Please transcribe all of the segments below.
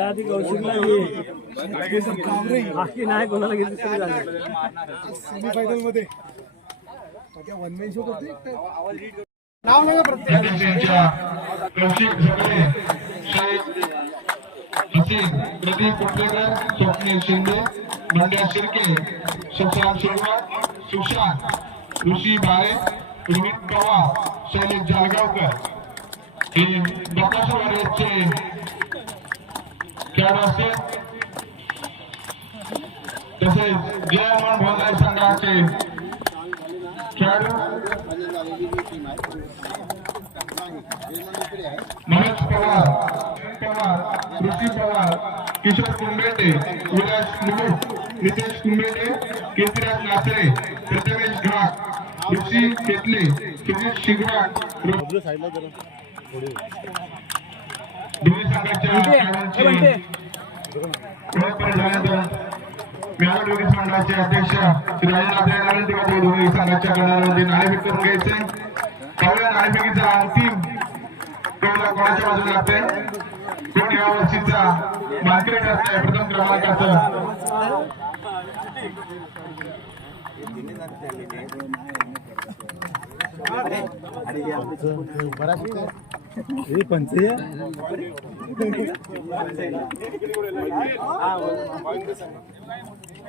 आधी कौशिकला नाही कोणाला घेतली तरी झालं सेमीफायनलमध्ये नाव नाही प्रत्येक? त्यांच्या कौशिक झगडे शाहीद हसीन प्रदीप कुटलेकर स्वप्नील शिंदे मंड्या शिर्के सुशांत शिरवाड सुशांत ऋषी बाळे रोहित पवार शैलेश जालगावकर हे डॉक्टर वर्गाचे खेळाडू असतील तसेच जयमन भोंदाई संघाचे खेळाडू मनोज पवार पवार ऋषी पवार किशोर कुंबेटे विलास मुलुक नितेश कुंबेटे कीर्तिराज नाचरे प्रथमेश घाट ऋषी केतले सुरेश शिगवाड दोन्ही संघाच्या खेळाडूंची विकास मंडळाचे अध्यक्ष श्री राजनाथ नरेंद्र तिवारी नाणेफेक करून घ्यायचे पाहूया नाणेफेकीचा अंतिम टोला कोणाच्या बाजूला लागते. कोण या वर्षीचा मार्केट असते प्रथम क्रमांकाचं पंच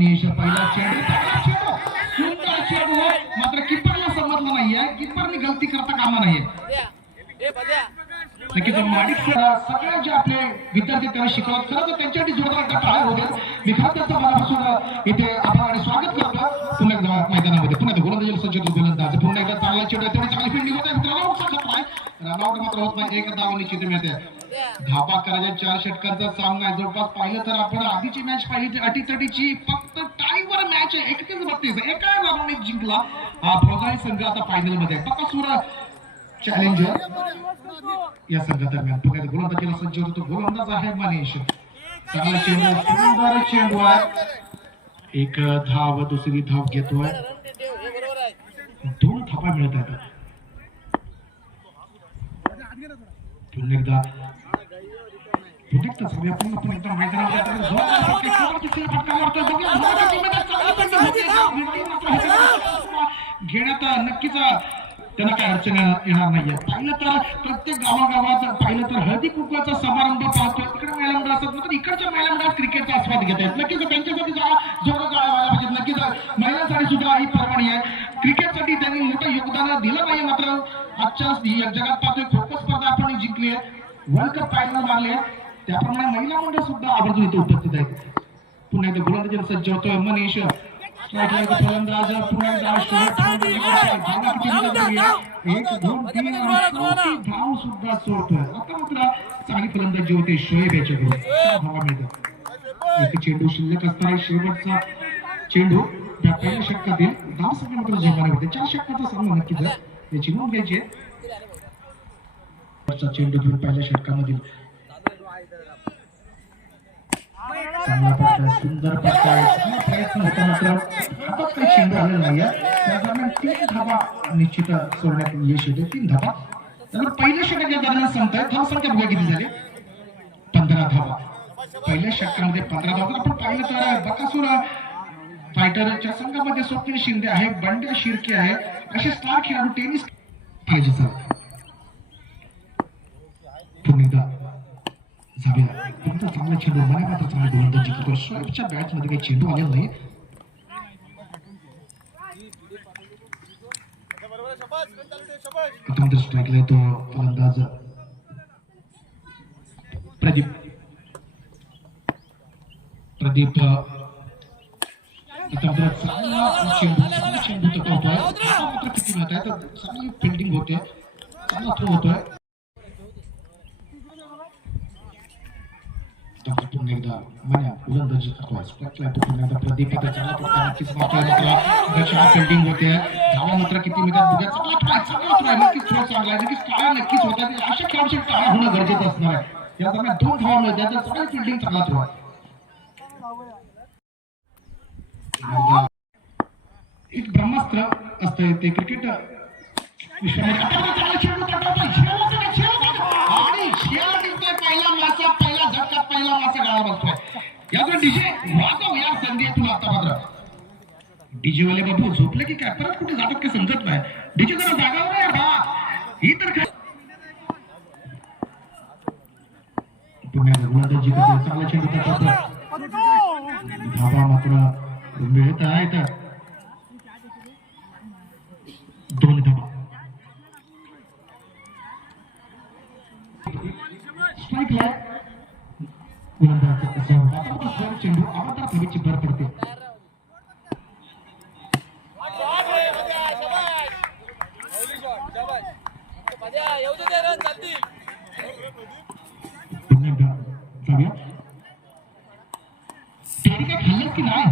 करतो पहिला चेंडू पहिला चेंडू. सुंदर चेंडू मात्र किपरला समजलं नाहीये. किपरने गलती करता कामा नाहीये नक्कीच माडिक सगळे जे आपले विद्यार्थी त्यांना शिकवत खरं तर त्यांच्यासाठी जोरदार टाळ्या होत्या हो. मी खरं त्यांचं मनापासून इथे आपण आहे रनआउट मात्र होत नाही एक धाव निश्चित मिळते धाबा चार षटकांचा सामना आहे. जवळपास पाहिलं तर आपण आधीची मॅच पाहिली अटीतटीची फक्त टाईमवर मॅच आहे. एकतीस बत्तीस एका रनने जिंकला हा फौजाई संघ आता फायनलमध्ये आहे. चॅलेंजर या संघादरम्यान. बघायला गोलंदाजीला सज्ज होतो तो. गोलंदाज आहे मनीष. चांगला चेंडू सुंदर चेंडू आहे. एक धाव दुसरी धाव घेतोय. दोन थापा मिळत आहेत. पुन्हा एकदा पुन्हा सगळ्या मैदानामध्ये घेण्यात नक्कीच त्यांना काय अडचण येणार नाहीये पाहिलं तर प्रत्येक गावागावात पाहिलं तर हळदी कुंकवाचा समारंभ पाहतोय तिकडे महिला मंडळ असतात मात्र इकडच्या महिला मंडळात क्रिकेटचा आस्वाद घेत आहेत नक्कीच त्यांच्यासाठी जरा जोरदार गाळा व्हायला पाहिजे नक्कीच महिलांसाठी सुद्धा ही पर्वणी आहे क्रिकेटसाठी त्यांनी मोठं योगदान दिलं नाही मात्र. आजच्या या जगात पाहतोय खो खो स्पर्धा आपण जिंकली आहे. वर्ल्ड कप फायनल मारली त्याप्रमाणे महिला मंडळ सुद्धा आवर्जून इथे उपस्थित आहेत. पुन्हा एकदा गोलंदाजीला सज्ज होतोय मनीष. स्ट्राईकला एकदा फलंदाज पुन्हा एकदा शोधत फलंदाजी. करतोय. धावा किती निघत नाहीये. एक दोन तीन आणि चौथी धाव सुद्धा सोडतोय. आता मात्र चांगली फलंदाजी होते शोएब याच्याकडून. चार धावा मिळतात. एक चेंडू शिल्लक असताना शेवटचा चेंडू त्या पहिल्या देईल दहा संख्या मात्र होते. चार षटकाचा सामना नक्की जर याची नोंद घ्यायची आहे. चेंडू घेऊन पहिल्या षटकामधील चांगला प्रकार सुंदर प्रकार प्रयत्न होता मात्र हातात काही चेंडू आलेला नाहीये. त्या दरम्यान तीन धाबा निश्चित सोडण्यात यश येते. तीन धाबा त्यानंतर पहिल्या षटकाच्या दरम्यान संपताय धाव संख्या बघा किती झाले? पंधरा धावा. पहिल्या षटकामध्ये पंधरा धावा. आपण पाहिलं तर बकासूर फायटरच्या संघामध्ये स्वप्न शिंदे आहे बंड्या शिर्के आहे. असे स्टार खेळाडू टेनिस पाहिजे सर पुन्हा एकदा तुमचा चांगला चेंडू मला मात्र चांगला गोलंदाजी करतो काही चेंडू आलेला नाही. आता स्ट्राईकला येतो फलंदाज प्रदीप. प्रदीप आता चांगला चेंडू चांगला चेंडू टकवतोय आता मात्र किती मिळत आहे तर चांगली फिल्डिंग होते चांगला थ्रो होतोय पुन्हा एकदा मन्या करतोय पुन्हा एकदा प्रदीप चांगला नक्कीच मात्र फिल्डिंग होते धावा मात्र किती मिळतात बघा चांगला ट्राय चांगला ट्राय नक्कीच थ्रो चांगला आहे नक्कीच टाळ्या नक्कीच होतात अशा खेळाडूची टाळ्या होणं गरजेचं असणार आहे या दरम्यान दोन धावा मिळतात चांगली फिल्डिंग चांगला थ्रो आहे एक ब्रह्मास्त्र असतं ते क्रिकेट विश्वामध्ये पहिला मासा पहिला झटका पहिला मासा गाळा बसतोय डीजे वाजव या संधी तुला आता मात्र. डीजे वाले बाबू झोपले की काय? परत कुठे जातात काय समजत नाही. डीजे जरा जागावर आहे बा ही तर काय पुण्यात चांगला चेंडू टाकतोय धावा मात्र मिळत आहेत दोन धावा स्ट्राईकला गोलंदाज आता मात्र स्वर चेंडू आता हवेची भर पडते पुन्हा एकदा जाऊया त्याने काय खाल्लंच की नाही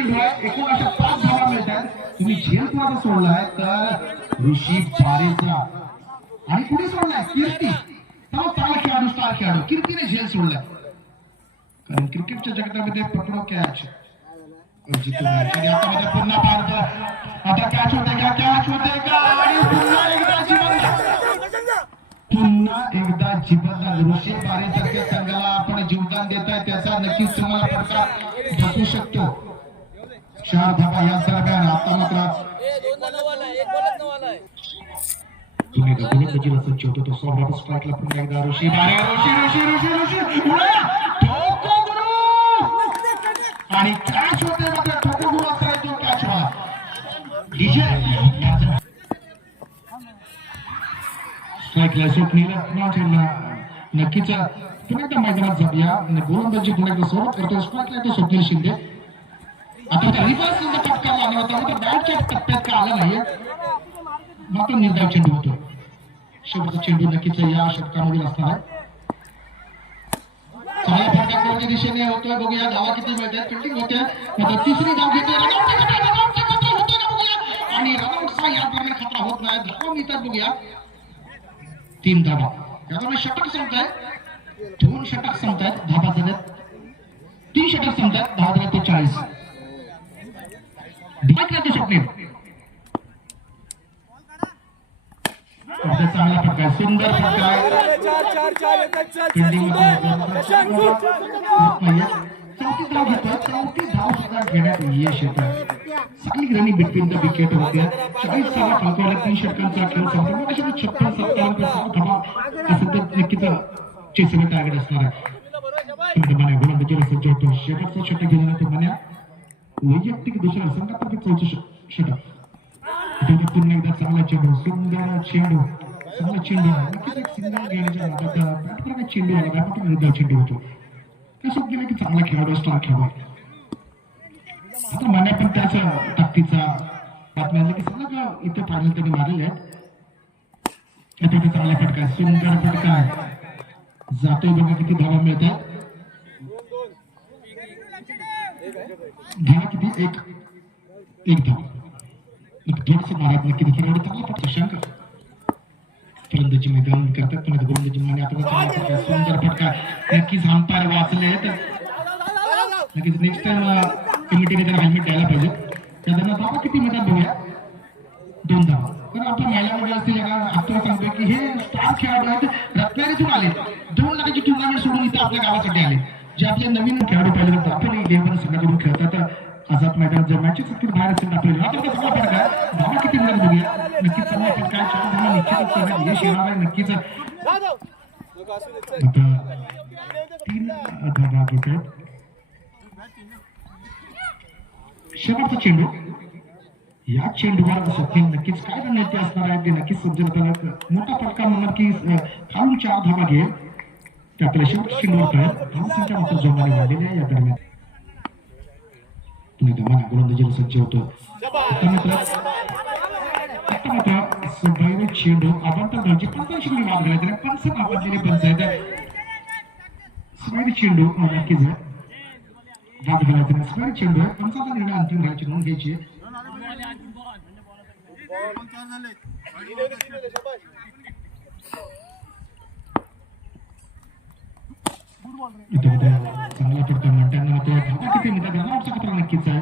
चेंडू आहे एकूण अशा पाच धावा तुम्ही झेल तुम्हाला सोडलाय तर ऋषी पारेचा आणि कुठे सोडलाय? कीर्ती. सर्व खेळाडू स्टार खेळाडू कीर्तीने झेल सोडलाय. कारण क्रिकेटच्या जगतामध्ये पकडो कॅच पुन्हा आता कॅच होते का? कॅच होते का? आणि पुन्हा एकदा जिवंत. पुन्हा एकदा जिवंत. ऋषी पारेसारख्या संघाला आपण जीवदान देत आहे त्याचा नक्कीच तुम्हाला फटका बसू शकतो. चार धाबा या दरम्यान आता मात्र तुम्ही एकदा गोलंदाजीला सज्ज होतो तो सौरभ स्ट्राईकला पुन्हा एकदा ऋषी बारे ऋषी ऋषी ऋषी ऋषी उडा! ठोको गुरु! आणि कॅच होते मात्र ठोको गुरु असा तो कॅच व्हा डीजे स्ट्राईकला स्वप्नील नाचेला नक्कीच पुन्हा एकदा मैदानात जाऊया. आणि गोलंदाजी पुन्हा एकदा सुरुवात करतो स्ट्राईकला येतो स्वप्नील शिंदे. आता त्या रिव्हर्स फटका आला होता मात्र बॅटच्या टप्प्यात का आला नाही? मात्र निर्धाव चेंडू होतो. शेवटचा चेंडू नक्कीच या षटकामधील असणार आहे. चांगला फटका कोणत्या दिशेने होतोय. बघूया धावा किती मिळतात. फिल्डिंग होते. मात्र तिसरी धाव घेते आणि रनआउटचा या दरम्यान खतरा होत नाही. धावा मिळतात बघूया. तीन धावा. या दरम्यान षटक संपताय दोन षटक संपतायत. धाबा झाल्यात. तीन षटक संपतायत. दहा झाले ते चाळीस. स्वप्नील आपला चांगला फटका सुंदर फटका आहे. फिल्डिंग चौथी धाव घेतोय चौथी धाव सुद्धा घेण्यात यश येतं. चांगली रनिंग बिटवीन द विकेट होते चाळीस साला फलकावला तीन षटकांचा खेळ संपला. अशा छप्पन सत्तावन्न असं तर नक्कीच चेसवे टार्गेट असणार आहे. गोलंदाजीला सज्ज होतो. शेवटचा षटक तो मन्या. वैयक्तिक दुसऱ्या संघातर्फे चौथं ष- षटक. पुन्हा एकदा चांगला चेंडू सुंदर चेंडू चांगला चेंडू नक्कीच एक सिंगल घेण्याच्या नादात चेंडू आला बॅटमॅन विरुद्ध चेंडू होतो. कसं गेलं की चांगला खेळाडू स्टार खेळाडू. आता मान्या पण त्याच ताकदीचा बातम्या आल्या की सगळं का इथे फायनल त्यांनी मारलेले आहेत. आता चांगला फटका सुंदर फटका. आहे. जातोय बघा किती धावा मिळत घ्या किती एक एक धाव एक थोडस मारत नक्की देखील एवढं चांगला फटका शंकर। फलंदाजी मैदान करतात पण गोलंदाजी माने आता सुंदर फटका। नक्कीच अंपायर वाचले तर नक्कीच नेक्स्ट टाइम कमिटीने त्याला हेल्मेट द्यायला पाहिजे त्या त्यांना धावा किती मिळतात बघूया दोन धावा कारण आपण महिलांमध्ये असतील आपल्याला सांगतोय की हे स्टार खेळाडू आहेत रत्नागिरीतून आले दोन लाखाची टुर्नामेंट सोडून इथे आपल्या गावासाठी आले जे आपले नवीन खेळाडू पाहिले जातात आपल्याला इलेव्हन संघाकडून खेळतात आझाद मैदान जर मॅचेस असतील बाहेर असेल आपल्याला आता तर चांगला फटका धावा किती मिळत बघूया? नक्कीच चांगला फटका आहे. चार धावा निश्चितच करण्यात यश येणार आहे नक्कीच तीन धावा घेत आहेत शेवटचा चेंडू. या चेंडूवर सध्या नक्कीच काय रणनीती असणार आहे ते नक्कीच समजेल मोठा फटका म्हणणार की अं, खालून चार धावा घेईल. ते आपल्याला शेवटच्या चेंडूवर कळेल धावसंख्या मात्र जोमाने वाढलेली या दरम्यान पुणे गोलंदाजीला सज्ज होतो आता मात्र आता मात्र सुभाईने चेंडू अबांतर धावची पंचाऐंशी मिनिट बाद घालायचे पंच नावाजलेली पंचायत आहे. सुभाईने चेंडू अं, नक्कीच आहे बाद घालायचे सुभाईने चेंडू आहे पंचाचा निर्णय अंतिम घ्यायची नोंद घ्यायची इथे उद्या चांगला फटका म्हणताना ते धावा किती मिळतात रनआउटचा खतरा नक्कीच आहे.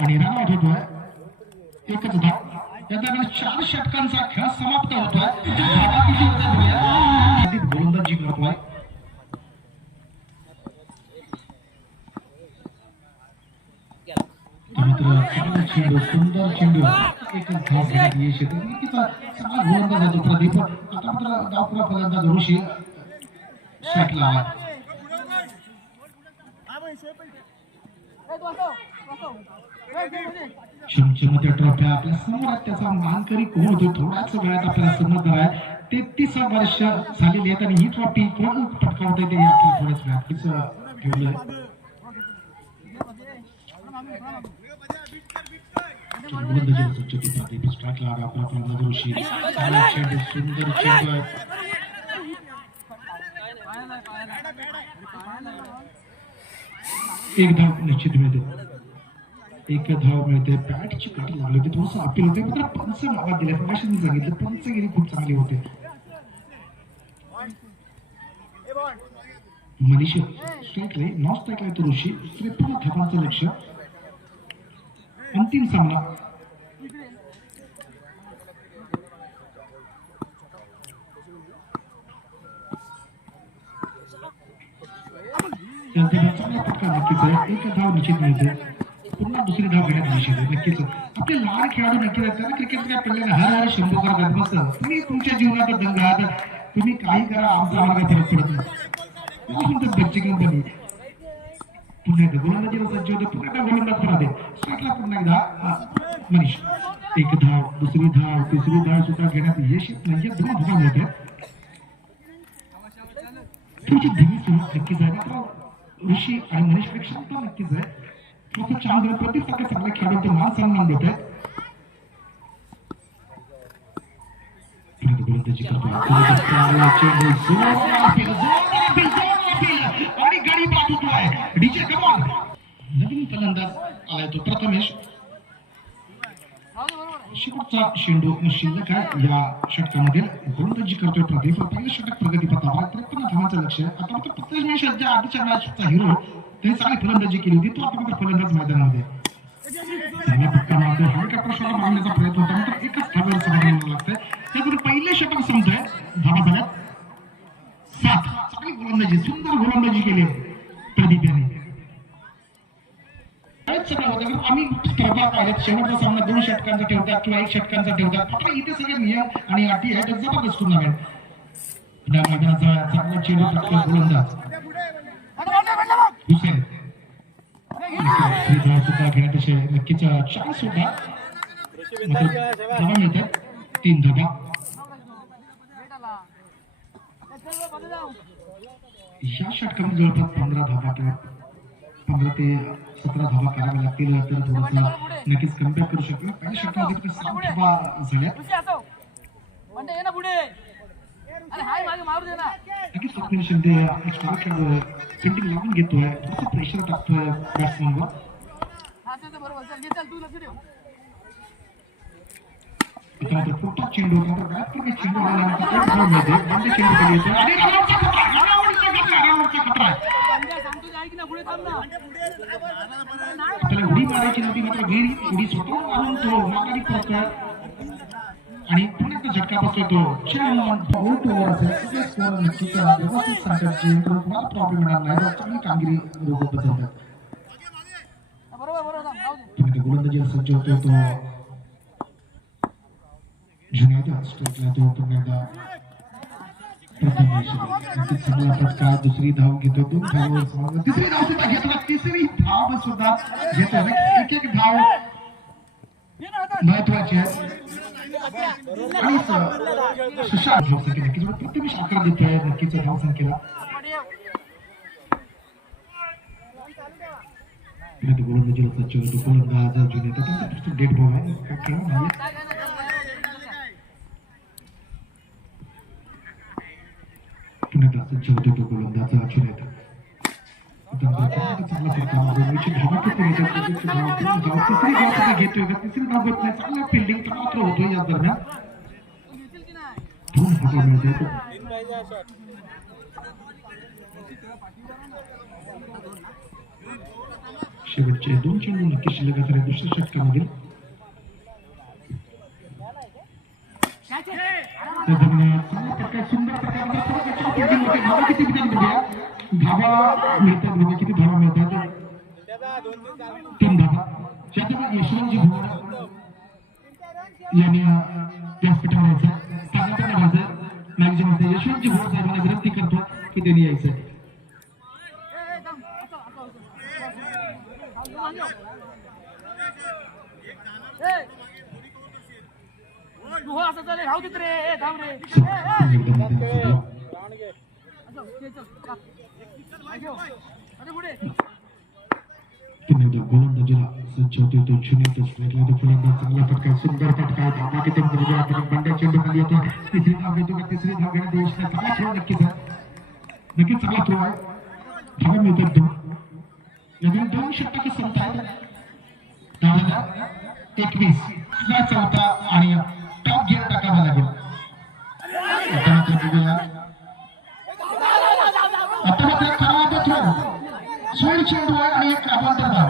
आणि रनआउट होतोय एकच धाव. या दरम्यान चार षटकांचा खेळ समाप्त होतोय. धावा किती गोलंदाजी करतोय चेंडू सुंदर चेंडू. एकच धाव घेण्यात यश येते. नक्कीच चांगला गोलंदाज प्रदीप. आता मात्र डावपुरा फलंदाज ऋषी शॉटला चमचमत्या ट्रॉफ्या आपल्यासमोर त्याचा मानकरी कोण होतो? थोड्याच वेळात आपल्याला समोर आहे. तेहतीस वर्ष झालेली आहेत आणि ही ट्रॉफी कोण पटकावते ते आपल्याला थोड्याच वेळात ठेवलंय होते प्रदीप स्ट्राईकला आपला फलंदाज ऋषी सुंदर चेंडू आहे. एक धाव निश्चित मिळते. एक धाव मिळते. बॅटची काठी लागली होती. थोडस अपील होते. मात्र पंच नावात दिले मगाशी मी सांगितलं पंचगिरी खूप चांगली होते. मनीष स्ट्राईकला नॉन स्ट्राईकला येतो ऋषी. त्रेपन्न धावांचं लक्ष. अंतिम सामना. त्यांचा चांगला नक्कीच आहे एक धाव निश्चित मिळते. पुन्हा दुसरी धाव घेण्यात निश्चित आहे नक्कीच. आपले लहान खेळाडू नक्की आहेत त्यांना क्रिकेट काय हर हर शंभर करा गरबसत तुम्ही तुमच्या जीवनात दंग आहात तुम्ही काही करा आमचा आम्हाला फरक पडत नाही. मला कंपनी पुन्हा एकदा गोलंदाजीला सज्ज होते पुन्हा एकदा गोलंदाज पण आले पुन्हा एकदा मनीष. एक धाव दुसरी धाव तिसरी धाव सुद्धा घेण्यात यश येत नाही दोन धाव होत्या. तुमची धीमी सुरुवात नक्की झाली. ऋषी आणि मनीष आपला नक्कीच आहे. फक्त चार जण प्रत्येक चांगल्या खेळाडू ते मान सन्मान देत आहेत. आणि गडी बाद होतोय. डीजे कमाल नवीन फलंदाज आलाय तो प्रथमेश. शेवटचा शेंडू शिल्लक आहे या षटकामध्ये गोलंदाजी करतोय प्रदीप. पहिलं षटक प्रगतीपथावर त्रेपन्न धावांचं लक्ष. आहे आता मात्र ज्या आधीच्या मॅचचा हिरो त्यांनी चांगली फलंदाजी केली होती. तो आता फलंदाज मैदानामध्ये. मारण्याचा प्रयत्न होता. मात्र धाब्यावर समाधान लागतंय. त्यातून पहिले षटक संपतोय. धावा झाल्यात सात. चांगली गोलंदाजी. सुंदर गोलंदाजी केली. प्रदीप यांनी. सगळं होतं. आम्ही स्पर्धा पाहिल्यात शेवटचा सामना दोन षटकांचा ठेवतात किंवा एक षटकांचा ठेवतात. मात्र इथे सगळे नियम आणि अटी आहेत जबरदस्त टुर्नामेंट या मैदानाचा चांगला चेंडू गोलंदाज. हुसेन. सुद्धा घेण्यात असे नक्कीच चान्स होता धावा मिळतात तीन धावा. या षटकामध्ये जवळपास पंधरा धावा किंवा पंधरा ते सतरा धावा कराव्या लागतील तर थोडंसं नक्कीच कंपेअर करू शकतो काही षटकामध्ये फक्त सात धावा झाल्या म्हणजे नक्कीच स्वप्नील शिंदे एक स्टार खेळाडू फिल्डिंग लावून घेतोय. थोडंसं प्रेशर टाकतोय बॅट्समनवर चेंडू त्याला उडी मारायची नव्हती मात्र वीर उडी स्वतः मारून तो माघारी पडतोय आणि पुन्हा एकदा झटका बसतोय तो चार आउट ओव्हर असेल स्कोर नक्कीच व्यवस्थित जेणेकरून कुणाला प्रॉब्लेम येणार नाही तर चांगली कामगिरी बजावतात. सज्ज तो तो पुन्हा फटका दुसरी धाव घेतो दोन धावावर तिसरी धाव सुद्धा घेतला तिसरी धाव सुद्धा घेतो. एक एक धाव महत्वाची आहे आणि स- सुशांत धावसंख्या नक्कीच प्रत्येक आकार देतोय नक्कीच धावसंख्येला पुन्हा गोलंदाजीला सज्ज होतो गोलंदाज डेट बॉल आहे की नाही. दोन धावा मिळतात शेवटचे दोन चेंडू नक्की शिल्लक असणार दुसऱ्या षटकामधील सुंदर प्रकारे परत त्याच्या fielding मध्ये धावा किती विधान बघूया धावा मिळतात म्हणजे किती धावा मिळतात तीन धावा त्यातून यशवंतजी भोर यांनी व्यासपीठावर यायचं त्यानंतर माझं मॅगझिनमध्ये यशवंतजी भोर साहेबांना विनंती करतो की त्यांनी यायचं ए, ए, थांब. असं, असं, असं. थांब, तू मागे. ए. तू हो असं चालेल राहू देत रे ए थांब रे गोलंदाजीला सज्ज होते तो शून्य स्ट्राईकला तो फलंदाज चांगला फटका सुंदर फटका धावा किती बरोबर बंड्या येतो तिसरी धाव घेतो का तिसरी धाव घेण्यात यश चांगला नक्कीच नक्कीच. चांगला आहे धावा मिळतात दोन नवीन दोन षटक संत धावाला एकवीस चौथा आणि टॉप गिअर टाकावा लागेल आता बघूया आता मात्र करावा थ्रो सोड चेंडू आहे आणि एक अबांतर धाव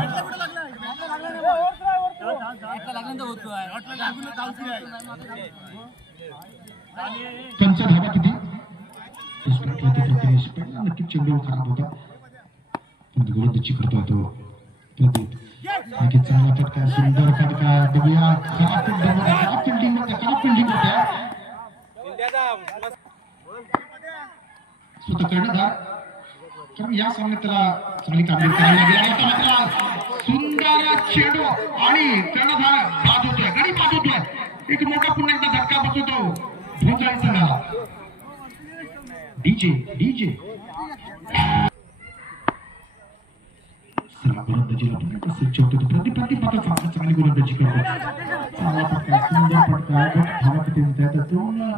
पंच धावा किती? नक्कीच चेंडू खराब होता. पण गोलंदाजी करतोय तो प्रदीप. नक्कीच चांगला फटका सुंदर फटका. बघूया. खराब फिल्डिंग खराब फिल्डिंगमध्ये खराब फिल्डिंग होत्या. स्वतः कर्णधार कारण या सामन्यात त्याला चांगली कामगिरी करावी लागली आणि आता मात्र सुंदर चेंडू आणि कर्णधार बाद होतोय गडी बाद होतोय एक मोठा पुन्हा एकदा धक्का बसवतो भोजळी संघाला. डीजे डीजे चला गोलंदाजीला पुन्हा एकदा सज्ज होतो प्रति प्रति मात्र चांगली गोलंदाजी करतो. चांगला फटका सुंदर फटका बट धावा किती मिळतात दोन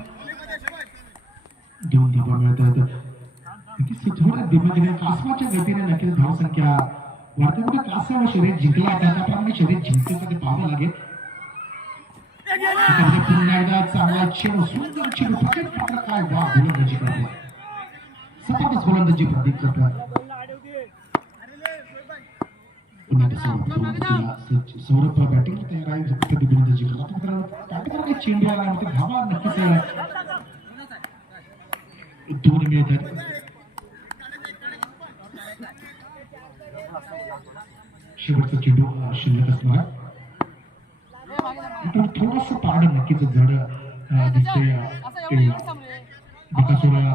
दोन धावा मिळतात नक्कीच थोड्या दिमागीने कासवाच्या गतीने नक्कीच धावसंख्या वाढते. म्हणजे कासव शरीर जिंकला त्याप्रमाणे शर्यत जिंकतो ते पाहावं लागेल. पुन्हा एकदा चांगला सुंदर काय वा गोलंदाजी करतो सततच गोलंदाजी प्रदीप सौरभ बॅटिंग तयार आहे. कधी गोलंदाजी करतो मात्र चेंडू आला धावा नक्कीच दोन मिळतात. शेवटचा चेंडू शिल्लक असणार आहे. थोडस पाड नक्कीच जड दिसते दिसतंय अं,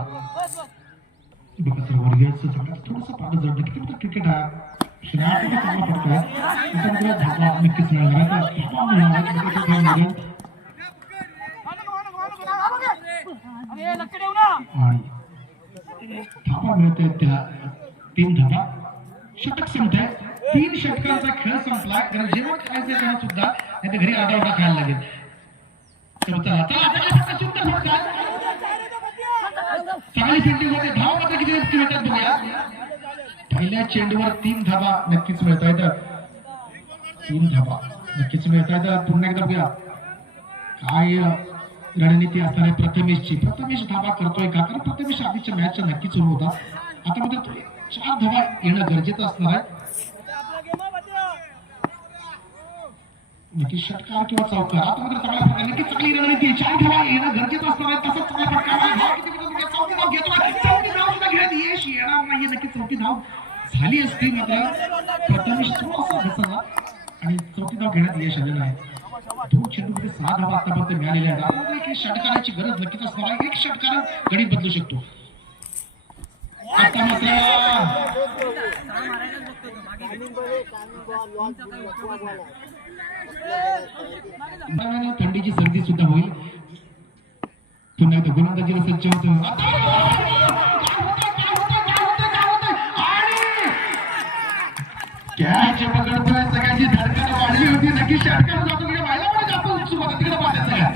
वॉरियर्स थोडस पाड जड नक्की क्रिकेट हा. श्रेयासाठी चांगला पडतोय. त्याच्यामध्ये धाबा नक्कीच मिळणार तर आणि मिळते त्या तीन धाबा षटक संपते तीन षटकांचा खेळ संपला. कारण जेव्हा खेळायचं तेव्हा सुद्धा नाही घरी आरडाओरडा खायला लागेल? तर चांगली फिल्डिंग होते धावा मात्र किती नक्की मिळतात बघूया. पहिल्या चेंडूवर तीन धाबा नक्कीच मिळत आहेत तीन धाबा नक्कीच मिळत आहेत पुन्हा एकदा बघूया. काय रणनीती असणार आहे प्रथमेशची. प्रथमेश धाबा करतोय का? कारण प्रथमेश आधीच्या मॅच नक्कीच सुरू होता आता मात्र चार धाबा येणं गरजेचं असणार आहे. नक्की षटकार किंवा चौकार चांगल्या प्रकारे नक्की चांगली रणनीती चार येणं गरजेचं असणार आहे. तसंच चौथी धाव घेतोय चौथी धाव सुद्धा घेण्यात यश येणार नाही नक्की चौथी धाव झाली असती मात्र प्रथमेश थोडासा घसरला आणि चौथी धाव घेण्यात यश आलेलं आहे. दोन चेंडूमध्ये सहा धावा आतापर्यंत मिळालेल्या आहेत. आपल्याला एक षटकाराची गरज नक्कीच असणार आहे. एक षटकार गणित बदलू शकतो. आता मात्र थंडीची सर्दी सुद्धा होईल. पुन्हा एकदा गोलंदाजीला सज्ज होतो कॅच पकडतोय. सगळ्याची धडकन वाढली होती. नक्की षटकार जातो तिकडे. व्हायला पण जातो. उत्सुक होता तिकडे पाहतात सगळ्या.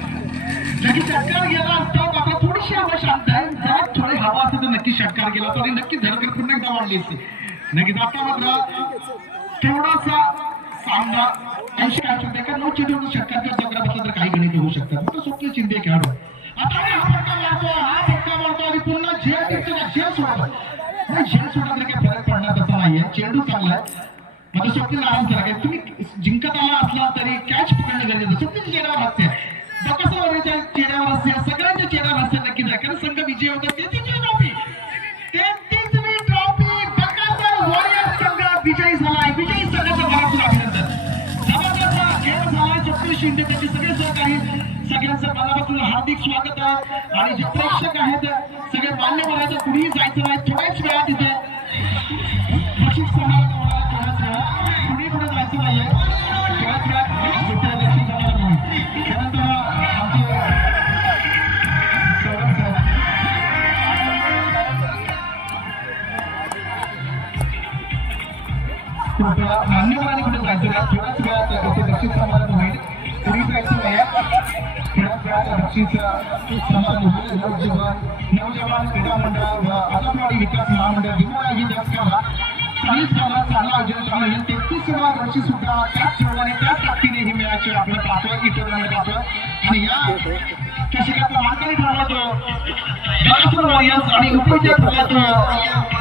नक्की षटकार गेला असता बाबा थोडीशी हवा शांत आहे. जरा थोडी हवा असते तर नक्की षटकार गेला होता. आणि नक्की धडकन पुन्हा एकदा वाढली असते नक्कीच आता मात्र तेवढासा सामना ऐंशी काय शकते का नऊ चेंडूवर षटकार जर चौकार बसला तर काही गणित होऊ शकतात फक्त स्वप्न चिंते खेळाडू आता आणि हा फटका मारतो हा फटका मारतो आणि पुन्हा झेल टिकतो का झेल सोडतो. नाही झेल सोडा तर काही फरक पडणार तसा नाहीये. चेंडू चांगला आहे मग स्वप्न आराम करा. काय तुम्ही जिंकत आला असला तरी कॅच पकडणं गरजेचं स्वप्न चेहऱ्यावर हास्य आहे. बकासवारीच्या चेहऱ्यावर हास्य सगळ्यांच्या चेहऱ्यावर हास्य नक्कीच आहे कारण संघ विजय होता तेहतीसवी हार्दिक स्वागत. आहे आणि जे प्रेक्षक आहेत सगळे मान्यवर आहेत कुणीही जायचं नाही. थोड्याच वेळात इथे थोड्याच वेळात नवजवान क्रीडा मंडळ व विकास महामंडळ चाळीस चांगला आयोजन चालू आहे वर्षी सुद्धा त्याच जोराने त्याच ताकदीने हे मिळायचे. आपण पाहतोय इतर पाहतोय आणि या चषकाचा मानकरी ठरला तो आणि उपचार तो